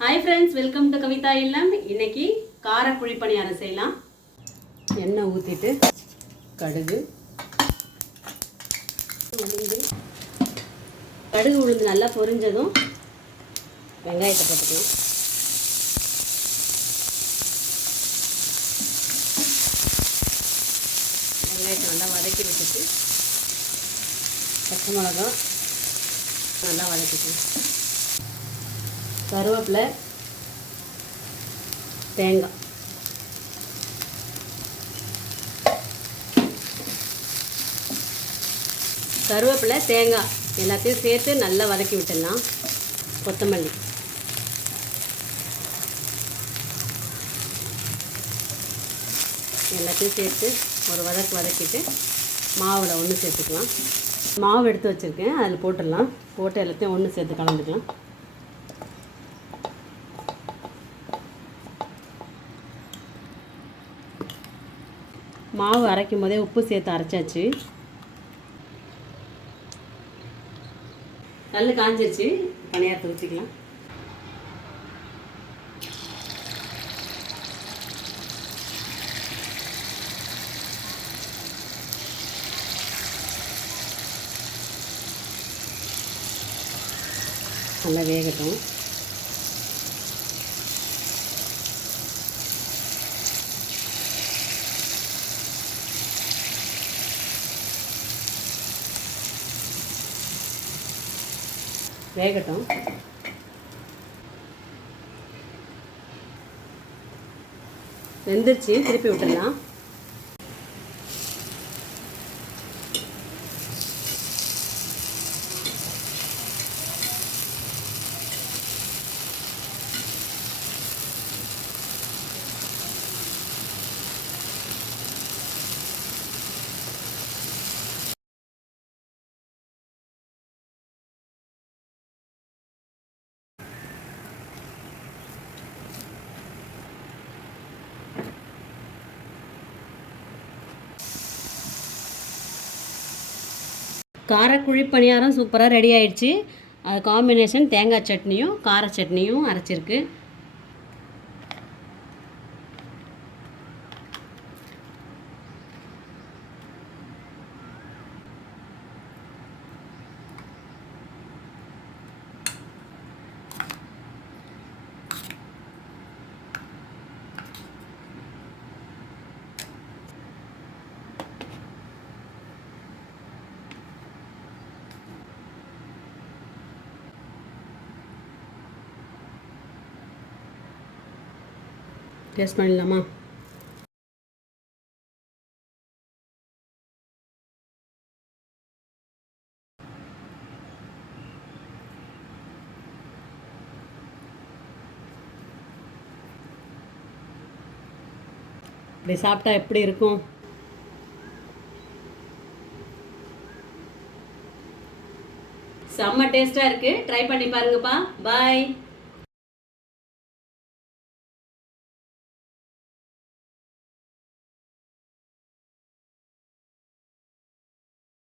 Hi friends welcome to Kavitha இல்லம் இன்னைக்கு கார குழிப்பணியாரம் செய்யலாம். எண்ணெய் ஊற்றிட்டு கடுகு உளுந்து. கடுகு உளுந்து நல்லா பொரிஞ்சதும் வெங்காயத்தை போட்டுக்கலாம். வெங்காயத்தை நல்லா வதக்கி விட்டுட்டு பச்சை மிளகா நல்லா வதக்கிக்கலாம். கருவேப்பிலை தேங்காய். கருவேப்பிலை தேங்காய் எல்லாத்தையும் சேர்த்து நல்லா வதக்கி விட்டுடலாம். கொத்தமல்லி. எல்லாத்தையும் சேர்த்து ஒரு வதக்கு வதக்கிட்டு மாவில் ஒன்று சேர்த்துக்கலாம். மாவு எடுத்து வச்சுருக்கேன். அதில் போட்டுடலாம். போட்டு எல்லாத்தையும் ஒன்று சேர்த்து கலந்துக்கலாம். மாவு அரைக்கும் போதே உப்பு சேர்த்து அரைச்சாச்சு. நல்ல காஞ்சிருச்சு. பணியாரத்தை ஊற்றிக்கலாம் நல்லா வேகட்டும். வேகட்டும். வெந்துருச்சு. திருப்பி விட்டுடலாம். காரக்குழி பணியாரம் சூப்பராக ரெடி ஆயிடுச்சு. அது காம்பினேஷன் தேங்காய் சட்னியும் கார சட்னியும் அரைச்சிருக்கு. டேஸ்ட் பண்ணிடலாமா இப்படி சாப்பிட்டா எப்படி இருக்கும்? செம்ம டேஸ்ட்டாக இருக்குது ட்ரை பண்ணி பாருங்கப்பா. பாய்